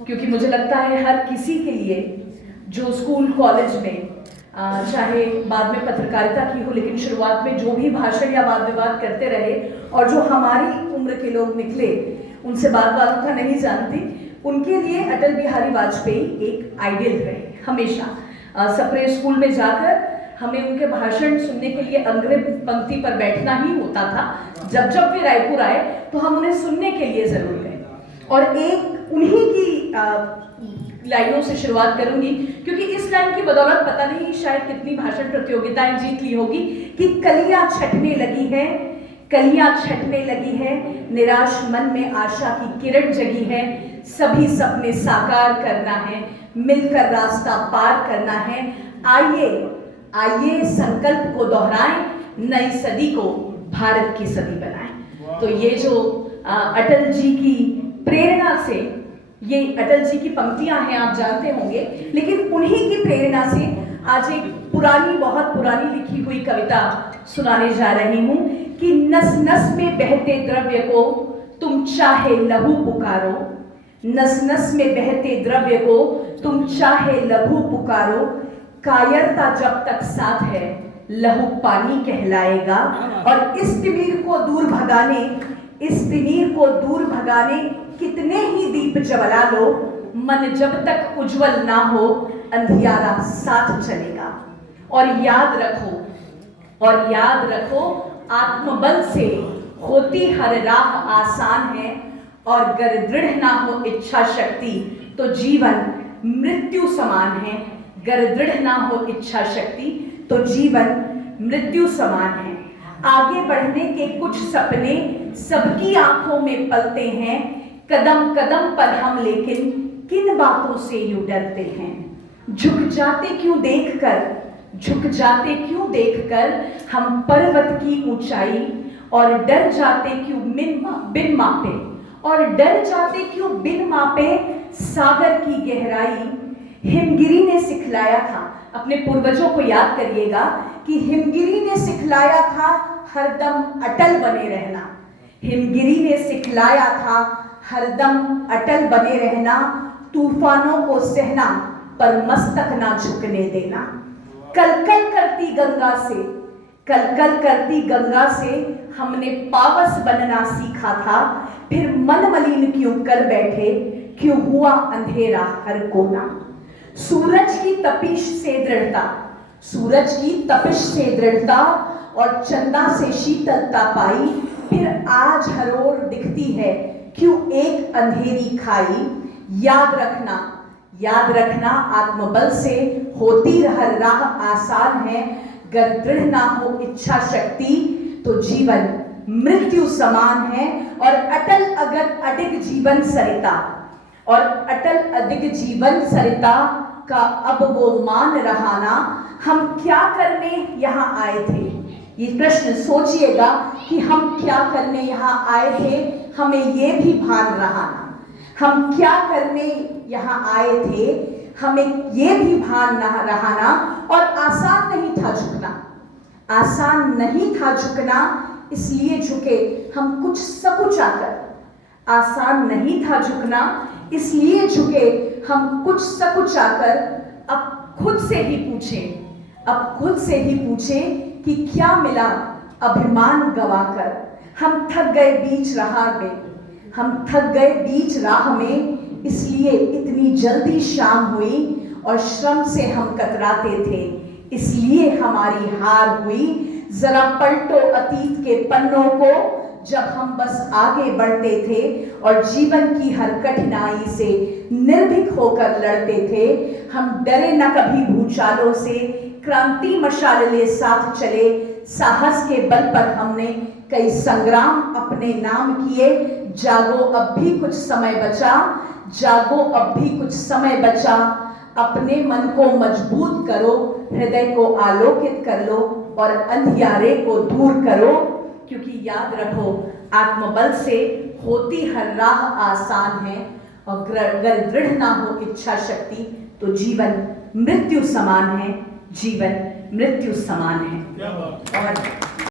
क्योंकि मुझे लगता है हर किसी के लिए जो स्कूल कॉलेज में चाहे बाद में पत्रकारिता की हो, लेकिन शुरुआत में जो भी भाषण या वाद विवाद करते रहे और जो हमारी उम्र के लोग निकले, उनसे बात बात का नहीं जानती, उनके लिए अटल बिहारी वाजपेयी एक आइडियल रहे हमेशा। सप्रे स्कूल में जाकर हमें उनके भाषण सुनने के लिए अग्रिम पंक्ति पर बैठना ही होता था। जब जब वे रायपुर आए तो हम उन्हें सुनने के लिए जरूर गए। और एक उन्हीं की लाइनों से शुरुआत करूंगी, क्योंकि इस लाइन की बदौलत पता नहीं शायद कितनी भाषण प्रतियोगिताएं जीत ली होगी कि कलियां छटने लगी है, कलियां छटने लगी है, निराश मन में आशा की किरण जगी है, सभी सपने साकार करना है, मिलकर रास्ता पार करना है, आइए आइए संकल्प को दोहराएं, नई सदी को भारत की सदी बनाएं। तो ये जो अटल जी की प्रेरणा से, ये अटल जी की पंक्तियां हैं, आप जानते होंगे, लेकिन उन्हीं की प्रेरणा से आज एक पुरानी, बहुत पुरानी लिखी हुई कविता सुनाने जा रही हूं कि नस नस में बहते द्रव्य को तुम चाहे लहू पुकारो, नस नस में बहते द्रव्य को तुम चाहे लहू पुकारो, कायरता जब तक साथ है लहू पानी कहलाएगा। और इस तिमिर को दूर भगाने, इस तिमिर को दूर भगाने कितने ही दीप जला लो, मन जब तक उज्जवल ना हो अंधियारा साथ चलेगा। और याद रखो, और याद रखो, आत्मबल से होती हर राह आसान है, और गर दृढ़ ना हो इच्छा शक्ति तो जीवन मृत्यु समान है, गर दृढ़ ना हो इच्छा शक्ति तो जीवन मृत्यु समान है। आगे बढ़ने के कुछ सपने सबकी आंखों में पलते हैं, कदम कदम पर हम लेकिन किन बातों से यूं डरते हैं, झुक जाते क्यों देखकर, झुक जाते क्यों देखकर हम पर्वत की ऊंचाई, और डर जाते क्यों बिन मापे, और डर जाते क्यों बिन मापे सागर की गहराई। हिमगिरी ने सिखलाया था, अपने पूर्वजों को याद करिएगा कि हिमगिरी ने सिखलाया था हरदम अटल बने रहना, हिमगिरी ने सिखलाया था हरदम अटल बने रहना, तूफानों को सहना पर मस्तक ना झुकने देना। कलकल करती गंगा से, कलकल करती गंगा से हमने पावस बनना सीखा था, फिर मन मलिन क्यों कर बैठे, क्यों हुआ अंधेरा हर कोना। सूरज की तपिश से दृढ़ता, सूरज की तपिश से दृढ़ता और चंदा से शीतलता पाई, फिर आज हर ओर दिखती है क्यों एक अंधेरी खाई। याद रखना, याद रखना, आत्मबल से होती हर राह आसान है, गर दृढ़ ना हो इच्छा शक्ति तो जीवन मृत्यु समान है। और अटल अडिग जीवन सरिता, और अटल अडिग जीवन सरिता का अब वो मान रहा ना, हम क्या करने यहाँ आए थे। ये प्रश्न सोचिएगा कि हम क्या करने यहाँ आए थे, हमें ये भी भान रहा ना, हम क्या करने यहाँ आए थे, हमें ये भी भान रहा ना। और आसान नहीं था झुकना, आसान नहीं था झुकना, इसलिए झुके हम कुछ सकुचाकर, आसान नहीं था झुकना इसलिए झुके हम कुछ सकुचाकर। अब खुद से ही पूछें, अब खुद से ही पूछें कि क्या मिला अभिमान गवाकर। हम थक गए बीच राह में, हम थक गए बीच राह में, इसलिए इतनी जल्दी शाम हुई, और श्रम से हम कतराते थे इसलिए हमारी हार हुई। जरा पलटो अतीत के पन्नों को, जब हम बस आगे बढ़ते थे और जीवन की हर कठिनाई से निर्भीक होकर लड़ते थे। हम डरे न कभी भूचालों से, क्रांति मशाल ले साथ चले, साहस के बल पर हमने कई संग्राम अपने नाम किए। जागो अब भी कुछ समय बचा, जागो अब भी कुछ समय बचा, अपने मन को मजबूत करो, हृदय को आलोकित कर लो और अंधियारे को दूर करो। क्योंकि याद रखो, आत्मबल से होती हर राह आसान है, और अगर दृढ़ ना हो इच्छा शक्ति तो जीवन मृत्यु समान है, जीवन मृत्यु समान है। और